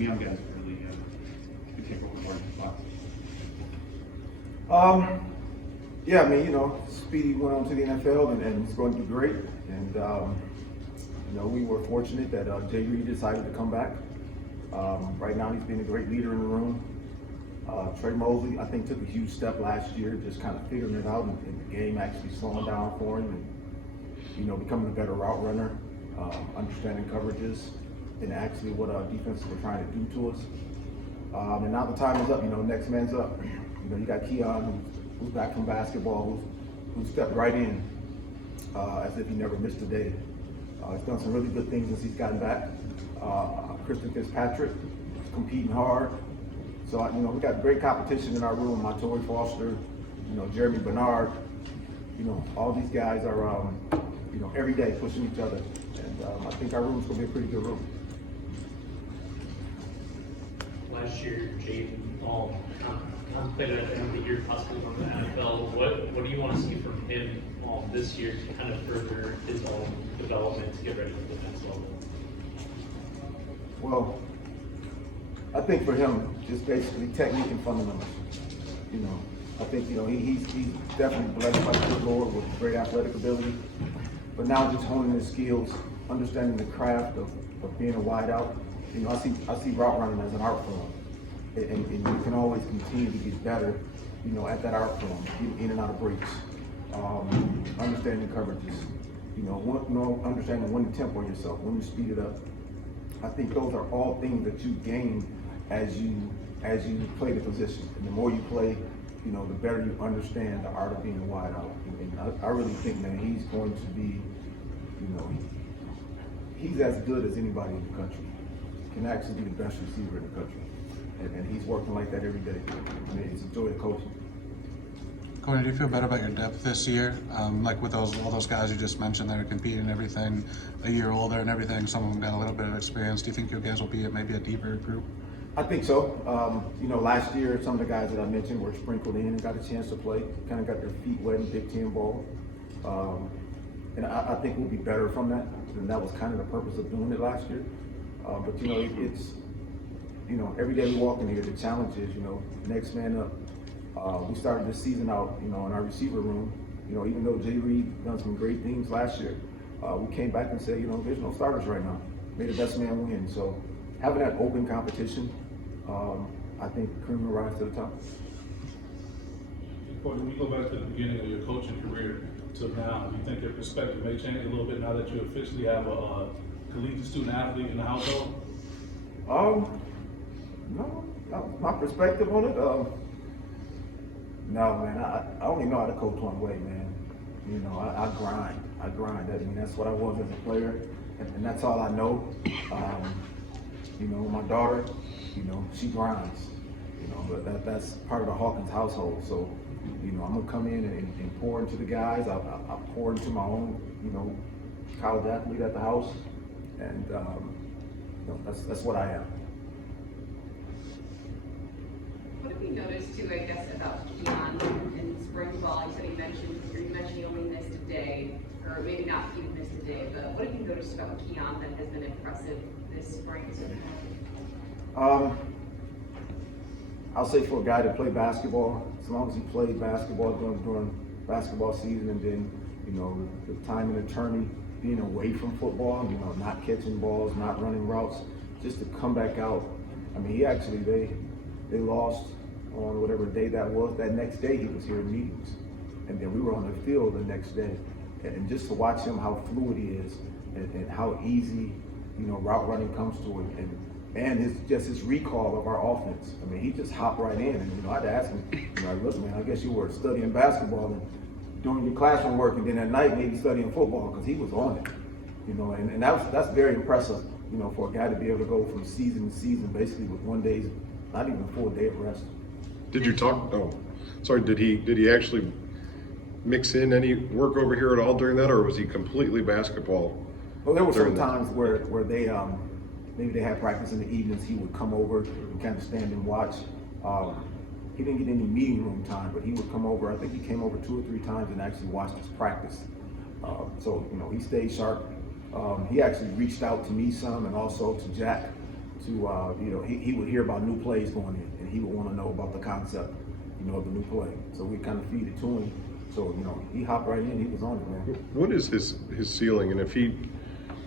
some young guys that really could take over more of the spots. Yeah, I mean, Speedy went on to the NFL and he's going to do great. And, we were fortunate that Jay Reed decided to come back. Right now, he's been a great leader in the room. Trey Mosley, I think, took a huge step last year, just kind of figuring it out and the game actually slowing down for him and, becoming a better route runner, understanding coverages and actually what defenses were trying to do to us. And now the time is up, next man's up. You got Keon, who's back from basketball, who stepped right in as if he never missed a day. He's done some really good things since he's gotten back. Fitzpatrick is competing hard. So, we got great competition in our room. Montoya Foster, Jeremy Bernard, all these guys are, every day pushing each other. And I think our room's gonna be a pretty good room. Last year, Jaden contemplated at the end of the year possibly going to the NFL. What do you want to see from him this year to kind of further his own development to get ready for the next level? Well, I think for him, just basically technique and fundamentals. I think he's definitely blessed by the good Lord with great athletic ability, but now just honing his skills, understanding the craft of being a wideout. I see route running as an art form, and you can always continue to get better, at that art form, getting in and out of breaks, understanding coverages, understanding when to tempo yourself, when to speed it up. I think those are all things that you gain as you play the position. And the more you play, the better you understand the art of being a wideout. And I really think, man, he's going to be, he's as good as anybody in the country. Can actually be the best receiver in the country. And he's working like that every day. I mean, it's a joy to coach him. Courtney, do you feel better about your depth this year? Like with all those guys you just mentioned that are competing and everything, a year older and everything, some of them got a little bit of experience. Do you think your guys will be maybe a deeper group? I think so. Last year, some of the guys that I mentioned were sprinkled in and got a chance to play, kind of got their feet wet in Big Ten ball. And I think we'll be better from that. And that was kind of the purpose of doing it last year. But it's every day we walk in here, the challenge is, next man up. We started this season out, in our receiver room. Even though Jay Reed done some great things last year, we came back and said, there's no starters right now. May the best man win. So having that open competition, I think cream will rise to the top. When you go back to the beginning of your coaching career to now, do you think your perspective may change a little bit now that you officially have a collegiate student athlete in the household? No, my perspective on it. No, man, I only know how to coach one way, man. I grind. That's what I was as a player, and that's all I know. My daughter, she grinds. But that's part of the Hawkins household. So, I'm gonna come in and pour into the guys. I pour into my own, college athlete at the house, and that's what I am. What have you noticed too, I guess, about Keon in spring ball? You mentioned he only missed a day, or maybe not even missed a day, but what have you noticed about Keon that has been impressive this spring? I'll say for a guy to play basketball, as long as he played basketball during basketball season, and then, the time and attorney being away from football, not catching balls, not running routes, just to come back out. I mean, they lost on whatever day that was. That next day he was here in meetings. And then we were on the field the next day. And just to watch him, how fluid he is and how easy, route running comes to him. And his recall of our offense. I mean, he just hopped right in. And, I had to ask him, look, man, I guess you were studying basketball and doing your classroom work, and then at night maybe studying football, because he was on it. And that's very impressive, for a guy to be able to go from season to season basically with one day's, not even a full day of rest. Did you talk? Oh, sorry. Did he actually mix in any work over here at all during that, or was he completely basketball? Well, there were some times where they maybe they had practice in the evenings. He would come over and kind of stand and watch. He didn't get any meeting room time, but he would come over. I think he came over 2 or 3 times and actually watched us practice. So he stayed sharp. He actually reached out to me some, and also to Jack, he would hear about new plays going in, and he would want to know about the concept, of the new play. So we kind of feed it to him. So, he hopped right in, he was on it, man. What is his ceiling? And if he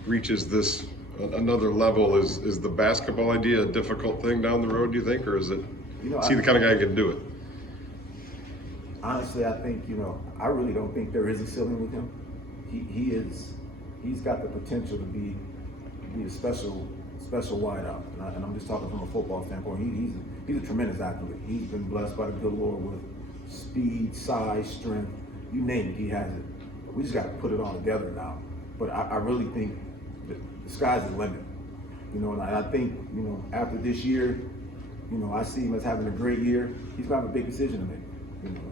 reaches this another level, is the basketball idea a difficult thing down the road, do you think? Or is it, is he the kind of guy who can do it? Honestly, I think, I really don't think there is a ceiling with him. He's got the potential to be a special wideout. And I'm just talking from a football standpoint. He's a tremendous athlete. He's been blessed by the good Lord with speed, size, strength, you name it, he has it. We just got to put it all together now. But I really think the sky's the limit. And I think, after this year, I see him as having a great year. He's gonna have a big decision to make.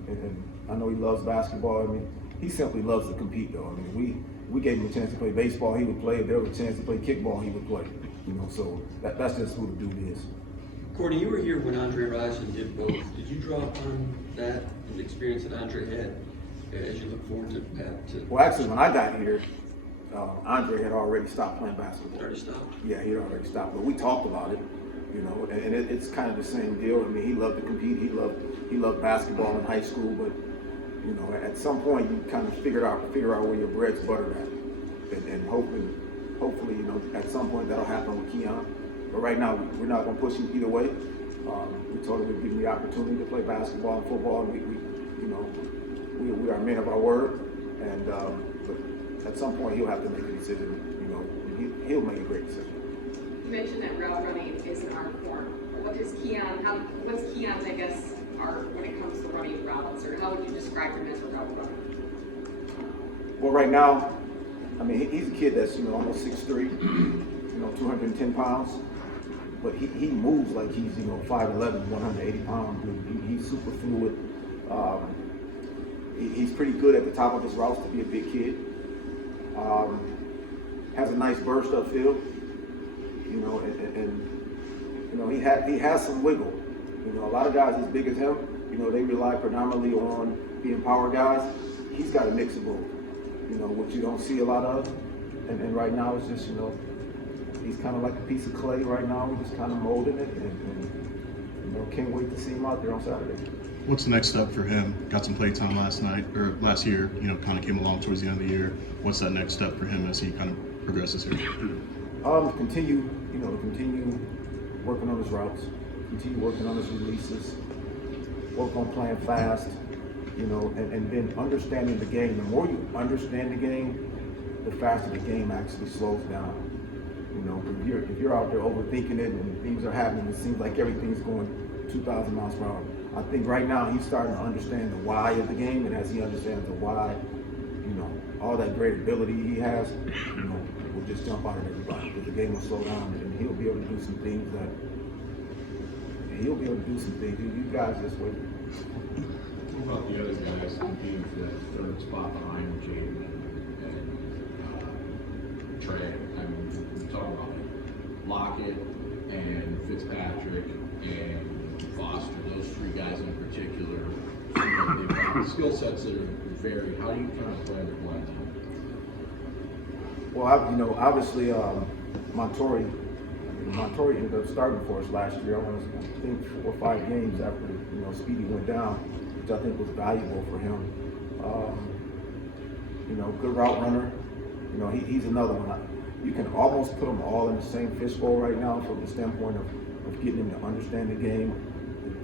And I know he loves basketball. He simply loves to compete, though. We gave him a chance to play baseball, he would play. If there was a chance to play kickball, he would play. So that's just who the dude is. Courtney, you were here when Andre Rison did both. Did you draw upon that and the experience that Andre had as you look forward to Well, actually, when I got here, Andre had already stopped playing basketball. already stopped? Yeah, he had already stopped. But we talked about it, and it's kind of the same deal. He loved to compete. He loved basketball in high school, but at some point you kind of figure out where your bread's buttered at, and hopefully, at some point that'll happen with Keon. But right now, we're not going to push him either way. We told him we'd give him the opportunity to play basketball and football, and we are men of our word. And but at some point, he'll have to make a decision. He'll make a great decision. You mentioned that route running is an art form. What's Keon's, I guess, art when it comes to running routes, or how would you describe him as a route runner? Well, right now, he's a kid that's almost 6'3", 210 pounds. But he moves like he's 5'11", 180 pounds. He's super fluid. He's pretty good at the top of his routes to be a big kid. Has a nice burst upfield. He has some wiggle. A lot of guys as big as him, they rely predominantly on being power guys. He's got a mix of both. Which you don't see a lot of. And right now it's just he's kind of like a piece of clay right now. We're just kind of molding it, and can't wait to see him out there on Saturday. What's the next step for him? Got some play time last year, kind of came along towards the end of the year. What's that next step for him as he kind of progresses here? Continue working on his routes, continue working on his releases, work on playing fast, and then understanding the game. The more you understand the game, the faster the game actually slows down. If you're out there overthinking it and things are happening, it seems like everything's going 2,000 miles per hour. I think right now he's starting to understand the why of the game, and as he understands the why, all that great ability he has, will just jump out at everybody. Because the game will slow down, and he'll be able to do some things You guys just wait. What about the other guys competing for that third spot behind Jaden and Trey? We talk about Lockett and Fitzpatrick and Foster, those three guys in particular. They've got skill sets that are varied. How do you kind of plan to blend them? Well, obviously, Montori ended up starting for us last year. I think 4 or 5 games after Speedy went down, which I think was valuable for him. Good route runner. He's another one. You can almost put them all in the same fishbowl right now from the standpoint of getting him to understand the game,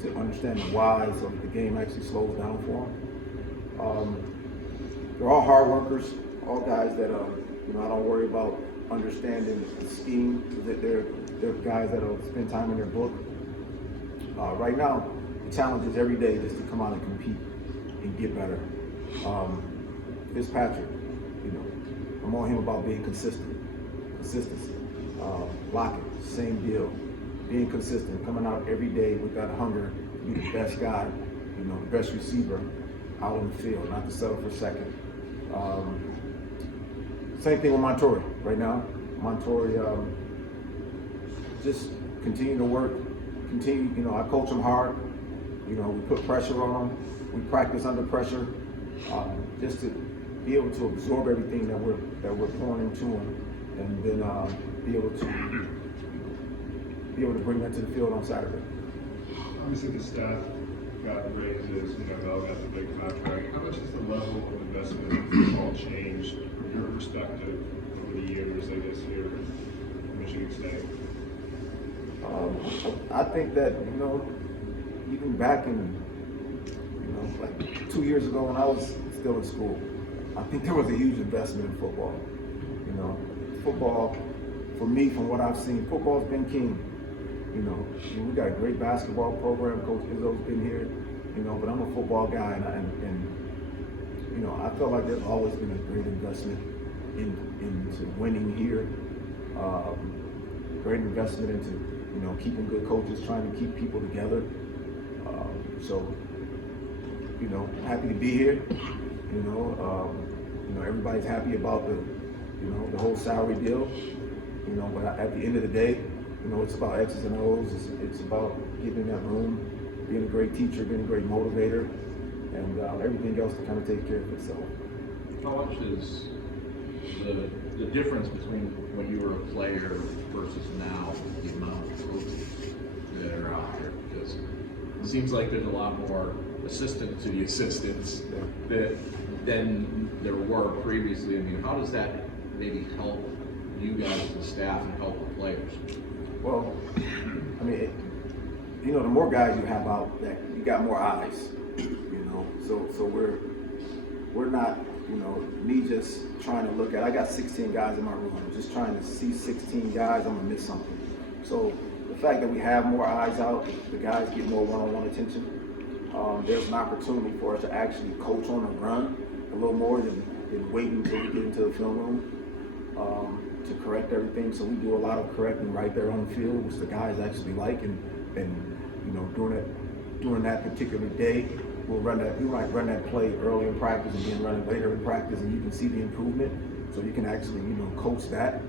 to understand the why, so that the game actually slows down for him. They're all hard workers, all guys that I don't worry about understanding the scheme, so that they're guys that'll spend time in their book. Right now, the challenge is every day just to come out and compete and get better. Fitzpatrick, I'm on him about being consistency. Lockett, same deal. Being consistent, coming out every day with that hunger to be the best guy, the best receiver out on the field, not to settle for second. Same thing with Montori right now. Montori, just continue to work, I coach him hard. We put pressure on him. We practice under pressure, just to be able to absorb everything that we're pouring into him, and then be able to be able to bring that to the field on Saturday. Obviously, the staff got raises, they all got the big contract. How much has the level of investment in football changed from your perspective over the years, I guess, here at Michigan State? I think that, even back in, like 2 years ago when I was still in school, I think there was a huge investment in football. Football, for me, from what I've seen, football's been king. We got a great basketball program. Coach Izzo's been here, but I'm a football guy, and I felt like there's always been a great investment into winning here. Great investment into keeping good coaches, trying to keep people together. So happy to be here. Everybody's happy about the whole salary deal. But at the end of the day, it's about X's and O's. It's about giving that room, being a great teacher, being a great motivator, and everything else to kind of take care of itself. How much is the difference between when you were a player versus now, the amount of coaches that are out there? Because it seems like there's a lot more assistant to the assistants than there were previously. I mean, how does that maybe help you guys as a staff and help the players? Well, I mean, the more guys you have out there, you got more eyes. So we're not, me just trying to look at. I got 16 guys in my room. I'm just trying to see 16 guys. I'm gonna miss something. So the fact that we have more eyes out, the guys get more one-on-one attention. There's an opportunity for us to actually coach on the run a little more than waiting until we get into the film room to correct everything. So we do a lot of correcting right there on the field, which the guys actually like. And during that particular day, we might run that play early in practice and then run it later in practice, and you can see the improvement. So you can actually coach that.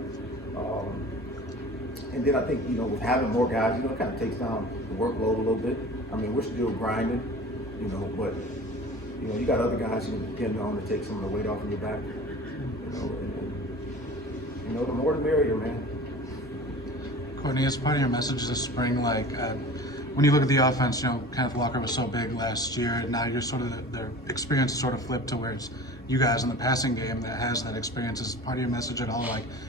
And then I think with having more guys, it kind of takes down the workload a little bit. I mean, we're still grinding, but you got other guys you can depend on to take some of the weight off of your back. The more the merrier, man. Courtney, as part of your message this spring, when you look at the offense, Kenneth Walker was so big last year, and now you're sort of their experience is sort of flipped to where it's you guys in the passing game that has that experience. Is part of your message at all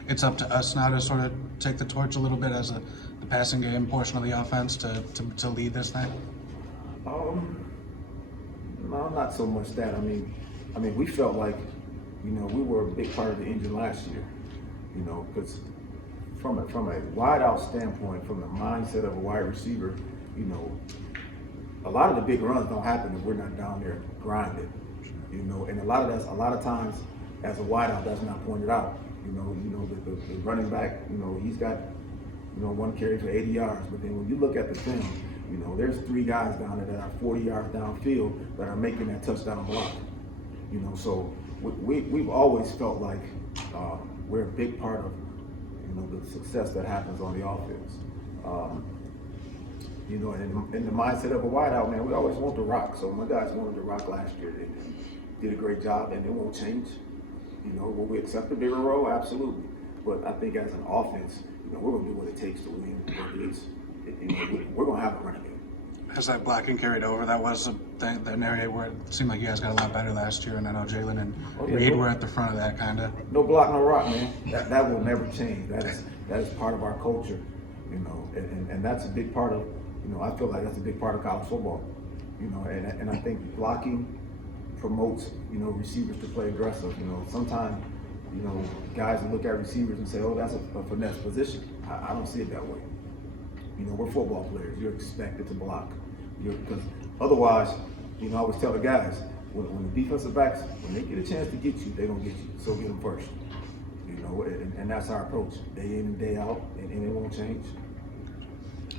it's up to us now to sort of take the torch a little bit as the passing game portion of the offense to lead this thing? No, not so much that. I mean, we felt like we were a big part of the engine last year. Because from a wide out standpoint, from the mindset of a wide receiver, a lot of the big runs don't happen if we're not down there grinding, and a lot of times as a wide out, that's not pointed out. The running back, he's got, one carry for 80 yards, but then when you look at the film, there's 3 guys down there that are 40 yards downfield that are making that touchdown block. So we've always felt like we're a big part of, the success that happens on the offense. And in the mindset of a wideout, man, we always want to rock. So my guys wanted to rock last year. They did a great job, and it won't change. Will we accept a bigger role? Absolutely. But I think as an offense, we're going to do what it takes to win. We're going to have a running game. Has that blocking carried over? That was an area where it seemed like you guys got a lot better last year, and I know Jalen and Reed were at the front of that kind of. No block, no rock, man. That will never change. That is part of our culture, and that's a big part of, I feel like that's a big part of college football, and I think blocking promotes, receivers to play aggressive. Sometimes, guys will look at receivers and say, oh, that's a finesse position. I don't see it that way. We're football players. You're expected to block. Because otherwise, I always tell the guys, when the defensive backs, when they get a chance to get you, they're going to get you. So get them first. And that's our approach. Day in and day out, and it won't change.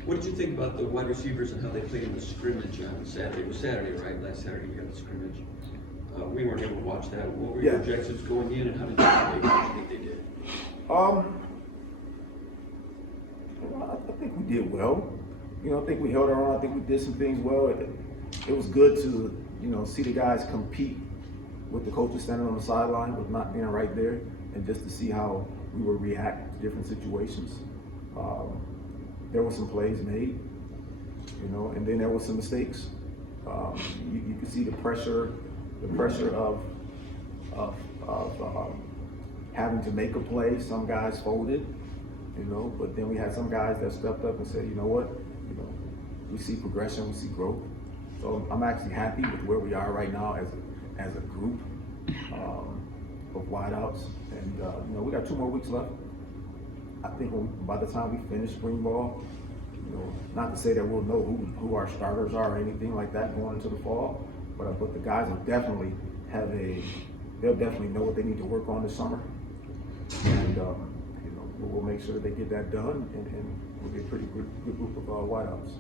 What did you think about the wide receivers and how they played in the scrimmage on Saturday? It was Saturday, right? Last Saturday you got the scrimmage. We weren't able to watch that. What were your projections going in, and how did you think they did? I think we did well. I think we held our own. I think we did some things well. It was good to, see the guys compete with the coaches standing on the sideline, with not being right there, and just to see how we would react to different situations. there were some plays made, and then there were some mistakes. You could see the pressure of having to make a play. Some guys folded, but then we had some guys that stepped up and said, you know what, we see progression, we see growth. So I'm actually happy with where we are right now as a group of wideouts, and we got 2 more weeks left. I think by the time we finish spring ball, not to say that we'll know who our starters are or anything like that going into the fall, but the guys will definitely they'll definitely know what they need to work on this summer, and we'll make sure that they get that done, and we'll get a pretty good group of wideouts.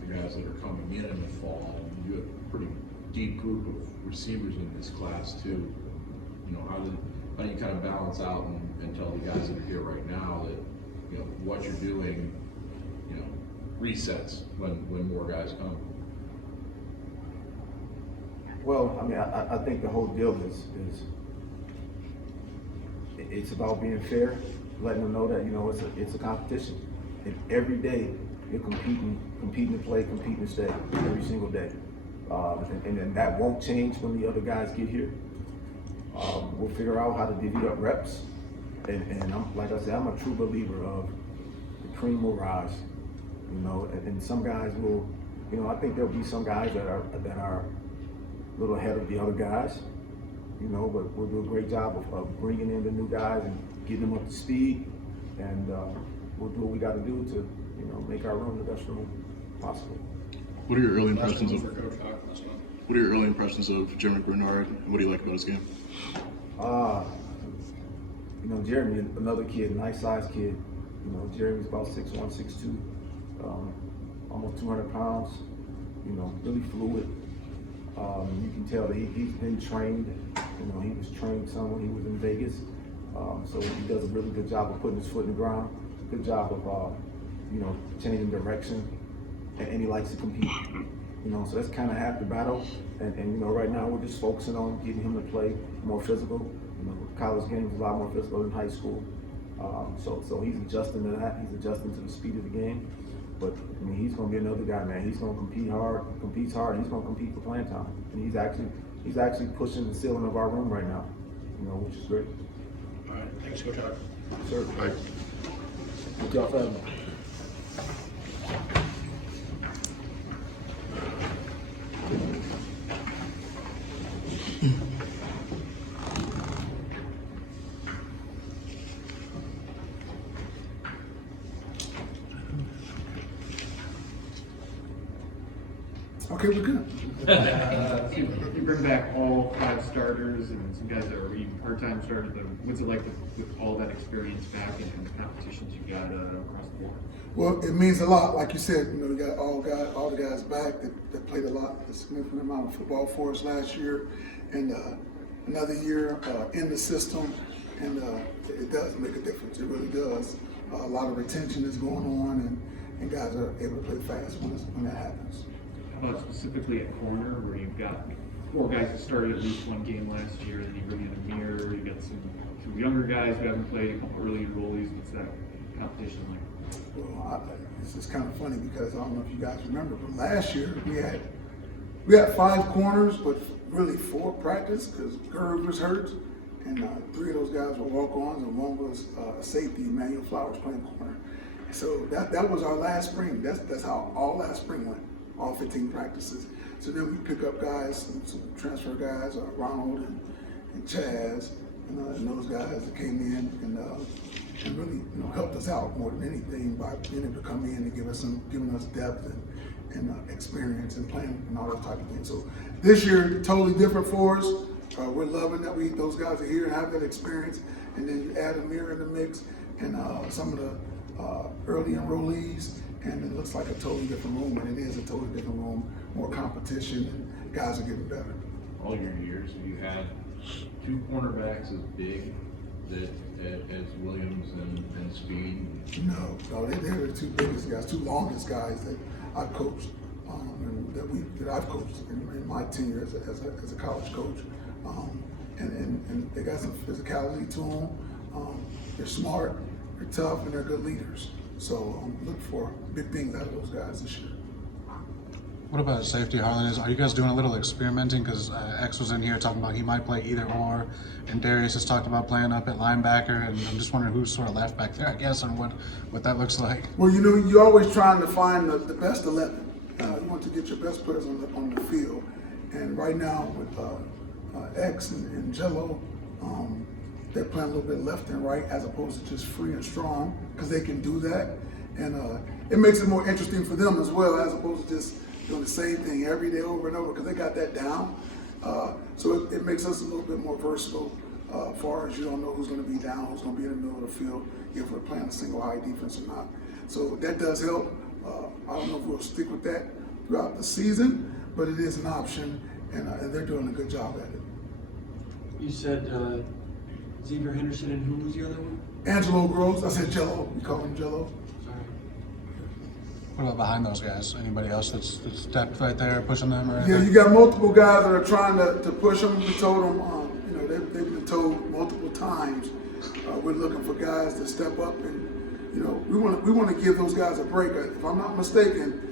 The guys that are coming in the fall, and you have a pretty deep group of receivers in this class too. How do you kind of balance out and tell the guys that are here right now that what you're doing resets when more guys come? Well, I mean, I think the whole deal is it's about being fair, letting them know that it's a competition, and every day you're competing to play, competing to stay every single day, and then that won't change when the other guys get here. We'll figure out how to divvy up reps, and like I said, I'm a true believer of the cream will rise, and some guys will, I think there'll be some guys that are a little ahead of the other guys, but we'll do a great job of bringing in the new guys and getting them up to speed, and we'll do what we got to do to, make our room the best room possible. What are your early impressions of Jeremy Bernard, and what do you like about his game? Jeremy, another kid, nice sized kid. Jeremy's about 6'1", 6'2", almost 200 pounds. Really fluid. You can tell that he's been trained. He was trained some when he was in Vegas. So he does a really good job of putting his foot in the ground. Good job of changing direction, and he likes to compete. So that's kind of half the battle. And right now we're just focusing on getting him to play more physical. College games is a lot more physical than high school. So he's adjusting to that. He's adjusting to the speed of the game. But I mean, he's going to be another guy, man. He's going to compete hard. He competes hard. He's going to compete for playing time. And he's actually pushing the ceiling of our room right now. Which is great. All right, thanks, Coach Hawkins. Sir. Right. Good job, fellas. Okay, we're good. You bring back all 5 starters and some guys that are even part-time starters. What's it like with all that experience back and the competitions you got across the board? Well, it means a lot. Like you said, we got all the guys back that played a lot, a significant amount of football for us last year, and another year in the system, and it does make a difference. It really does. A lot of retention is going on, and guys are able to play fast when that happens. How about specifically at corner, where you've got 4 guys that started at least 1 game last year, then you bring in Amir, you got some younger guys who haven't played, a couple early enrollees. What's that competition like? Well, it's just kind of funny because I don't know if you guys remember, but last year we had 5 corners, but really 4 practice because Kirk was hurt, and 3 of those guys were walk-ons, and 1 was a safety, Emmanuel Flowers, playing corner. So that was our last spring. That's how all last spring went, all 15 practices. So then we pick up guys, some transfer guys, Ronald and Chaz, and those guys that came in and really helped us out more than anything by being able to come in and giving us depth and experience and playing and all those type of things. So this year, totally different for us. We're loving that those guys are here and have that experience, and then you add Amir in the mix and some of the early enrollees, and it looks like a totally different room, and it is a totally different room, more competition, and guys are getting better. All your years, have you had 2 cornerbacks as big as Williams and Speed? No, they're the 2 biggest guys, 2 longest guys that I've coached, and that I've coached in my tenure as a college coach. And they got some physicality to them. They're smart, they're tough, and they're good leaders. So I'm looking for big things out of those guys this year. What about safety, Harlan? Are you guys doing a little experimenting? Because X was in here talking about he might play either or, and Darius has talked about playing up at linebacker, and I'm just wondering who's sort of left back there, I guess, and what that looks like. Well, you know, you're always trying to find the best 11. You want to get your best players on the field. And right now with X and Jello, they're playing a little bit left and right as opposed to just free and strong, because they can do that. And it makes it more interesting for them as well, as opposed to just doing the same thing every day over and over, because they got that down. So it makes us a little bit more versatile as far as you don't know who's going to be down, who's going to be in the middle of the field, if we're playing a single high defense or not. So that does help. I don't know if we'll stick with that throughout the season, but it is an option, and they're doing a good job at it. You said Xavier Henderson, and who was the other one? Angelo Groves. I said Jello. We call him Jello. Sorry. What about behind those guys? Anybody else that's depth right there pushing them? Or Yeah, anything? you got multiple guys that are trying to push them. We told them, they've been told multiple times, we're looking for guys to step up, and we want to give those guys a break. If I'm not mistaken,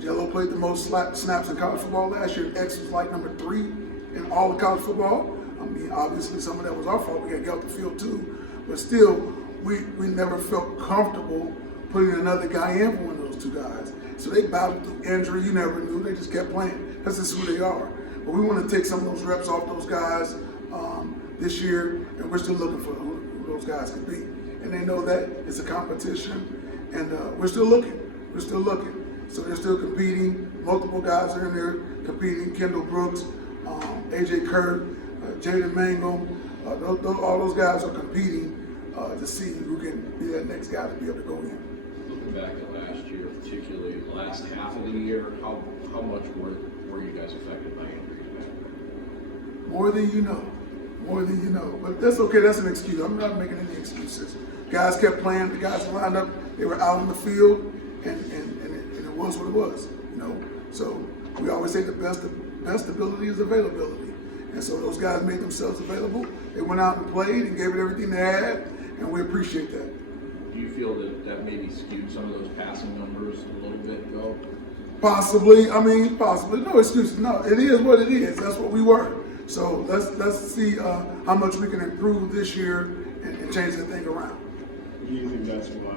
Jello played the most snaps in college football last year. X was like number 3 in all of college football. I mean, obviously some of that was our fault. We got to get off the field too, but still, we never felt comfortable putting another guy in for one of those 2 guys. So they battled through injury. You never knew. They just kept playing. That's just who they are. But we want to take some of those reps off those guys this year, and we're still looking for who those guys could be. And they know that it's a competition, and we're still looking. We're still looking. So they're still competing. Multiple guys are in there competing. Kendall Brooks, AJ Kirk, Jaden Mangum, all those guys are competing to see who can be that next guy to be able to go in. Looking back at last year, particularly the last half of the year, how much were you guys affected by injuries? More than you know. More than you know. But that's okay. That's an excuse. I'm not making any excuses. Guys kept playing. The guys lined up. They were out on the field, and it was what it was. So we always say the best ability is availability. And so those guys made themselves available. They went out and played and gave it everything they had, and we appreciate that. Do you feel that maybe skewed some of those passing numbers a little bit, though? Possibly. Possibly. No excuses. No, it is what it is. That's what we were. So let's see how much we can improve this year and change that thing around. Do you think that's why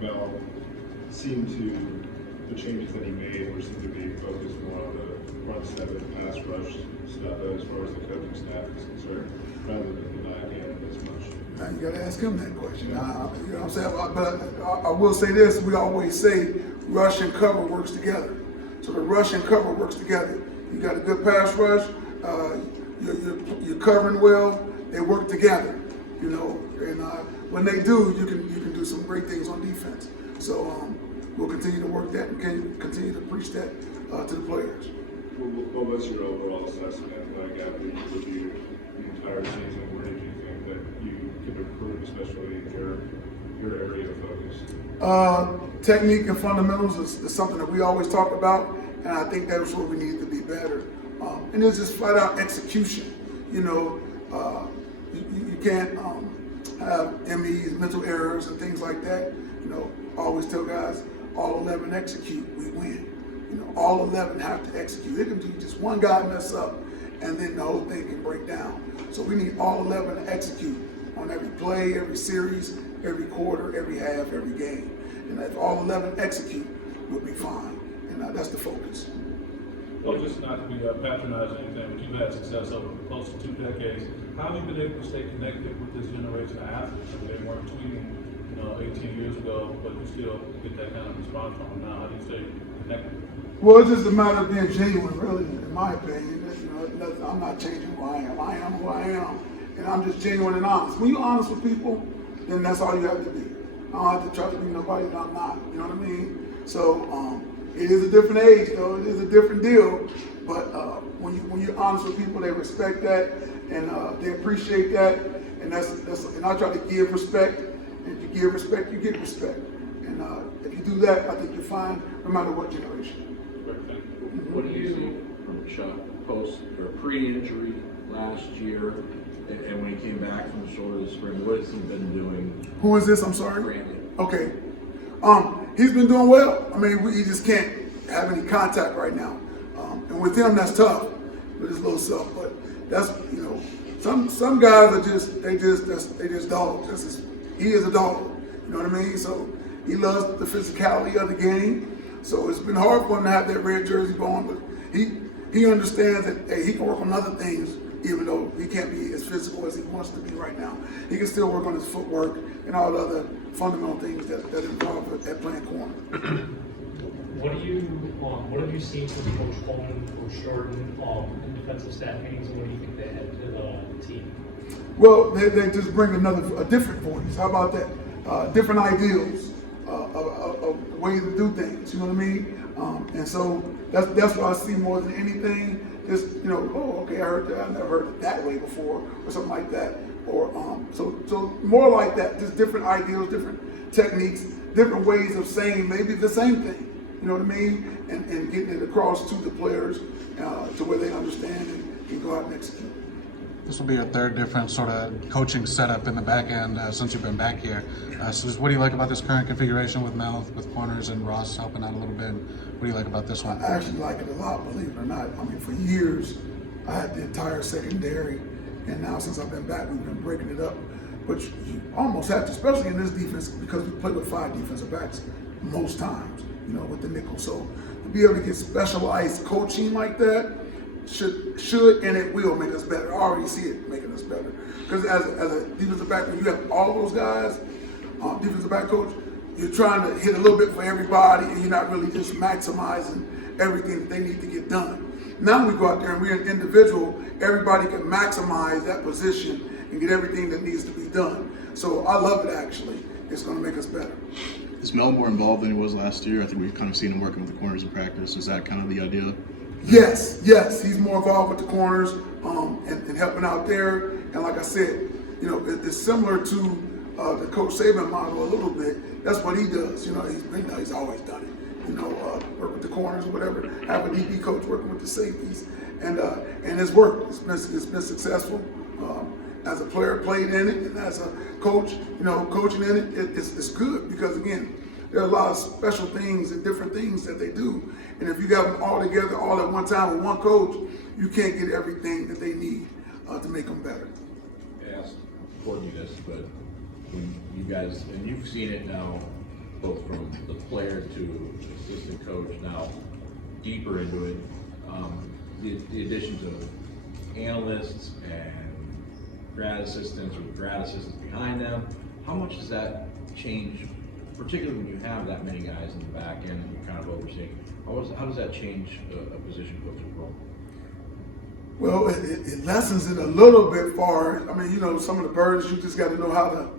Mel seemed to, the changes that he made were seemed to be focused more on the front step of the pass rush stuff as far as the coaching staff is concerned, rather than the back end as much? Now you got to ask him that question. You know what I'm saying? But I will say this: we always say rush and cover works together. So the rush and cover works together. You got a good pass rush. You're covering well. They work together. And when they do, you can do some great things on defense. So we'll continue to work that and continue to preach that to the players. What was your overall assessment, after you reviewed the entire season? Where did you think that you could improve, especially in your area of focus? Technique and fundamentals is something that we always talk about, and I think that's where we need to be better. And it's just flat out execution. You can't have MEs, mental errors, and things like that. Always tell guys, all 11 execute, we win. All 11 have to execute. It can be just one guy mess up, and then the whole thing can break down. So we need all 11 to execute on every play, every series, every quarter, every half, every game. And if all 11 execute, we'll be fine. And that's the focus. Well, just not to be patronizing anything, but you've had success over close to 2 decades. How have you been able to stay connected with this generation of athletes? They weren't tweeting, 18 years ago, but you still get that kind of response from them now. How do you stay connected? Well, it's just a matter of being genuine, really, in my opinion. I'm not changing who I am. I am who I am, and I'm just genuine and honest. When you're honest with people, then that's all you have to be. I don't have to try to be nobody that I'm not. You know what I mean? So it is a different age, though. It is a different deal. But when you're honest with people, they respect that and they appreciate that. And and I try to give respect. And if you give respect, you get respect. And if you do that, I think you're fine, no matter what generation. What do you see from Chuck post or pre-injury last year, and when he came back from the shoulder this spring? What has he been doing? Who is this? I'm sorry. Brandon. Okay. He's been doing well. I mean, he just can't have any contact right now. And with him, that's tough with his little self. But that's, you know, some guys are just dogs. He is a dog. You know what I mean? So he loves the physicality of the game. So it's been hard for him to have that red jersey on, but he understands that, hey, he can work on other things, even though he can't be as physical as he wants to be right now. He can still work on his footwork and all the other fundamental things that involve at playing corner. What have you seen from Coach Coleman, Coach Jordan, in defensive staff meetings, and what do you think they add to the team? Well, they just bring a different voice. How about that? Different ideals of ways to do things. You know what I mean? And so that's what I see more than anything. Just, you know, oh, okay, I heard that. I never heard it that way before, or something like that. Or so more like that. Just different ideals, different techniques, different ways of saying maybe the same thing. You know what I mean? And getting it across to the players to where they understand and can go out and execute. This will be your third different sort of coaching setup in the back end since you've been back here. So just what do you like about this current configuration with Mel, with corners and Ross helping out a little bit? What do you like about this one? I actually like it a lot, believe it or not. I mean, for years, I had the entire secondary, and now since I've been back, we've been breaking it up. But you almost have to, especially in this defense, because we play with 5 defensive backs most times, you know, with the nickel. So to be able to get specialized coaching like that should and it will make us better. I already see it making us better. Because as a defensive back, when you have all those guys, defensive back coach, you're trying to hit a little bit for everybody, and you're not really just maximizing everything that they need to get done. Now we go out there and we're an individual, everybody can maximize that position and get everything that needs to be done. So I love it, actually. It's going to make us better. Is Mel more involved than he was last year? I think we've kind of seen him working with the corners in practice. Is that kind of the idea? Yes, he's more involved with the corners and helping out there. And like I said, you know, it's similar to the Coach Saban model a little bit. That's what he does. You know, he's always done it. You know, work with the corners or whatever. Have a DB coach working with the safeties, and it's worked. It's been successful. As a player, played in it, and as a coach, you know, coaching in it, it's good because again, there are a lot of special things and different things that they do. And if you got them all together, all at one time with one coach, you can't get everything that they need to make them better. I asked Courtney this, but when you guys, and you've seen it now, both from the player to assistant coach, now deeper into it, the additions of analysts and grad assistants or grad assistants behind them, how much does that change, particularly when you have that many guys in the back end and you're kind of overseeing? How does that change a position coach's role? Well, it lessens it a little bit far. I mean, you know, some of the burdens, you just got to know how to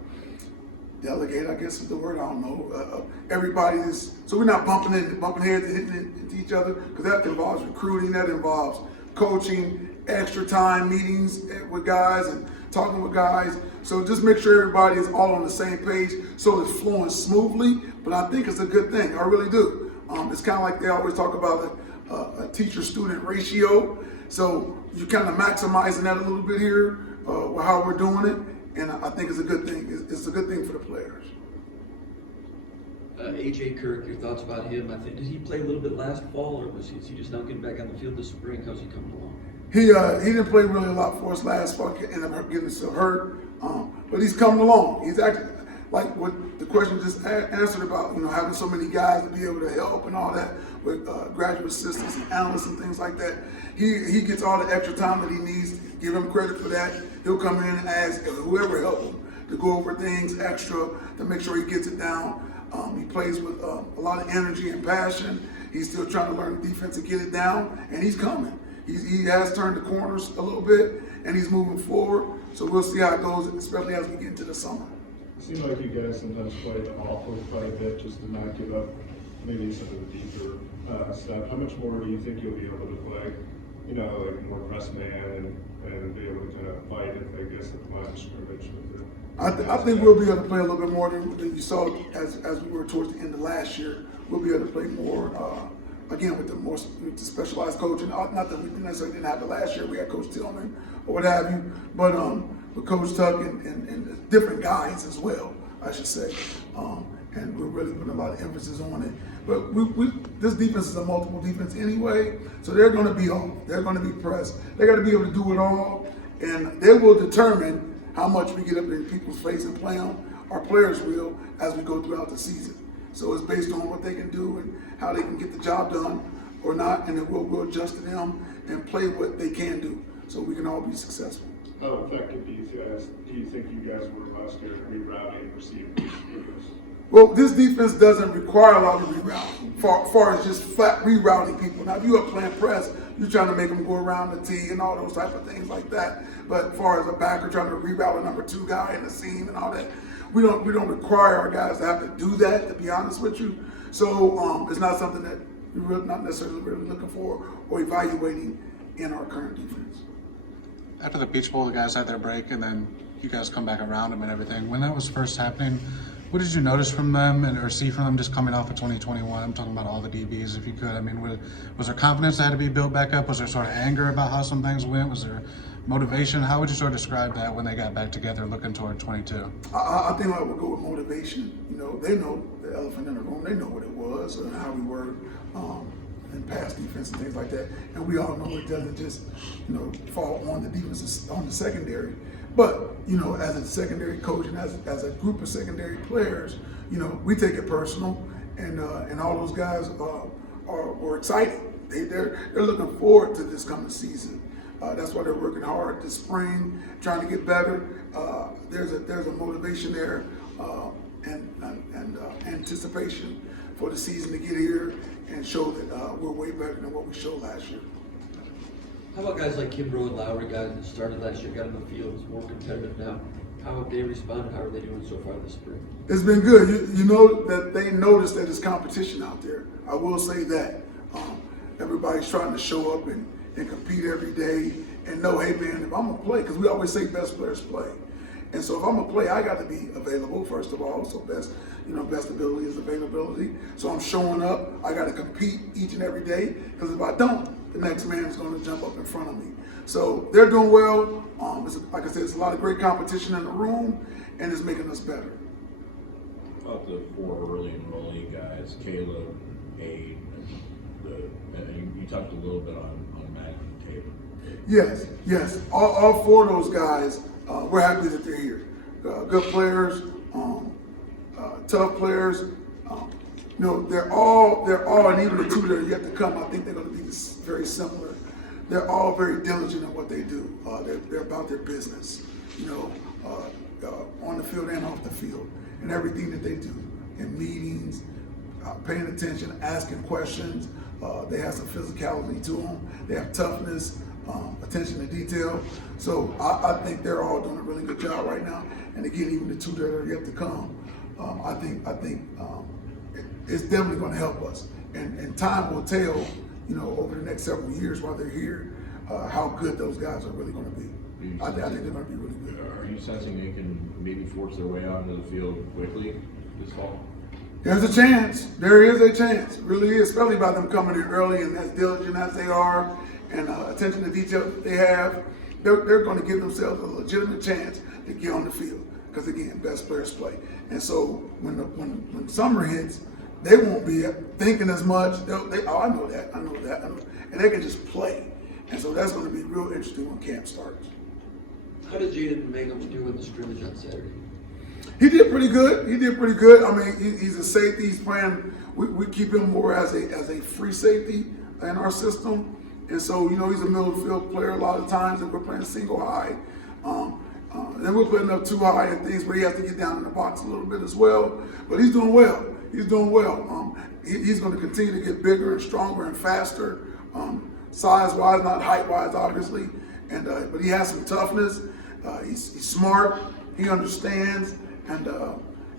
delegate, I guess is the word, I don't know. Everybody is, so we're not bumping heads and hitting into each other, because that involves recruiting, that involves coaching, extra time meetings with guys and talking with guys. So just make sure everybody is all on the same page so it's flowing smoothly. But I think it's a good thing. I really do. It's kind of like they always talk about a teacher-student ratio. So you're kind of maximizing that a little bit here, how we're doing it. And I think it's a good thing. It's a good thing for the players. AJ Kirk, your thoughts about him? I think, did he play a little bit last fall, or is he just now getting back on the field this spring? How's he coming along? He didn't play really a lot for us last fall, ended up getting himself hurt. But he's coming along. He's actually, like what the question just answered about, you know, having so many guys to be able to help and all that with graduate assistants and analysts and things like that. He gets all the extra time that he needs. Give him credit for that. He'll come in and ask whoever help him to go over things extra to make sure he gets it down. He plays with a lot of energy and passion. He's still trying to learn defense and get it down, and he's coming. He has turned the corners a little bit, and he's moving forward. So we'll see how it goes, especially as we get into the summer. It seems like you guys sometimes play the awful quite a bit just to not give up maybe some of the deeper stuff. How much more do you think you'll be able to play, you know, like more press man and be able to kind of fight it, I guess, at the line of scrimmage? I think we'll be able to play a little bit more than you saw as we were towards the end of last year. We'll be able to play more, again, with the specialized coaching. Not that we necessarily didn't have it last year. We had Coach Tillman or what have you, but with Coach Tuck and different guys as well, I should say. and we're really putting a lot of emphasis on it. But this defense is a multiple defense anyway, so they're going to be off. They're going to be pressed. They got to be able to do it all, and they will determine how much we get up in people's face and play them. Our players will as we go throughout the season. So it's based on what they can do and how they can get the job done or not, and then we'll adjust to them and play what they can do so we can all be successful. How effective do you think you guys were last year at rerouting receivers? Well, this defense doesn't require a lot of rerouting, far as just flat rerouting people. Now, if you are playing press, you're trying to make them go around the T and all those type of things like that. But as far as a backer trying to reroute a number 2 guy in the seam and all that, we don't require our guys to have to do that, to be honest with you. So it's not something that we're not necessarily really looking for or evaluating in our current defense. After the Peach Bowl, the guys had their break, and then you guys come back around them and everything. When that was first happening, what did you notice from them or see from them just coming off of 2021? I'm talking about all the DBs, if you could. I mean, was there confidence that had to be built back up? Was there sort of anger about how some things went? Was there motivation? How would you sort of describe that when they got back together looking toward 22? I think I would go with motivation. You know, they know the elephant in the room. They know what it was and how we were in pass defense and things like that. And we all know it doesn't just, fall on the defense, on the secondary. But, as a secondary coach and as a group of secondary players, we take it personal, and all those guys are excited. They're looking forward to this coming season. That's why they're working hard this spring, trying to get better. There's a motivation there and anticipation for the season to get here and show that we're way better than what we showed last year. How about guys like Kimbrough and Lowry, guys that started last year, got in the field, is more competitive now? How have they responded? How are they doing so far this spring? It's been good. You know that they noticed that there's competition out there. I will say that. Everybody's trying to show up and compete every day and know, hey man, if I'm gonna play, because we always say best players play. And so if I'm gonna play, I got to be available, first of all. So best ability is availability. So I'm showing up. I got to compete each and every day, because if I don't, the next man is going to jump up in front of me. So they're doing well. Like I said, it's a lot of great competition in the room, and it's making us better. About the 4 early enrollee guys, Caleb, Aid, and you talked a little bit on Matt and Taylor. Yes. All 4 of those guys, we're happy that they're here. Good players, tough players. They're all, and even the 2 that are yet to come, I think they're going to be very similar. They're all very diligent in what they do. They're about their business, on the field and off the field, and everything that they do in meetings, paying attention, asking questions. They have some physicality to them. They have toughness, attention to detail. So I think they're all doing a really good job right now. And again, even the 2 that are yet to come, I think it's definitely going to help us. And time will tell, over the next several years while they're here, how good those guys are really going to be. I think they're going to be really good. Are you sensing they can maybe force their way onto the field quickly this fall? There's a chance. There is a chance. It really is, especially by them coming in early and as diligent as they are and attention to detail that they have. They're going to give themselves a legitimate chance to get on the field, because again, best players play. And so when summer hits, they won't be thinking as much. I know that, and they can just play. And so that's going to be real interesting when camp starts. How did Jaden Mangum do in the scrimmage on Saturday? He did pretty good. I mean, he's a safety. He's playing. We keep him more as a free safety in our system, and so he's a middle field player a lot of times. And we're playing single high, then we're putting up 2 high and things where he has to get down in the box a little bit as well. But he's doing well. He's going to continue to get bigger and stronger and faster, size-wise, not height-wise, obviously. And but he has some toughness. He's smart. He understands. And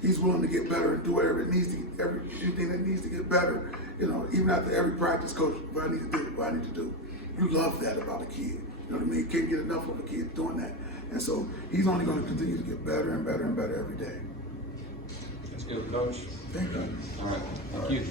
he's willing to get better and do whatever it needs to, everything that needs to get better. Even after every practice, coach, what I need to do. You love that about a kid. You know what I mean? You can't get enough of a kid doing that. And so he's only going to continue to get better and better and better every day. That's good, Coach. Thank you. All right. Thank you.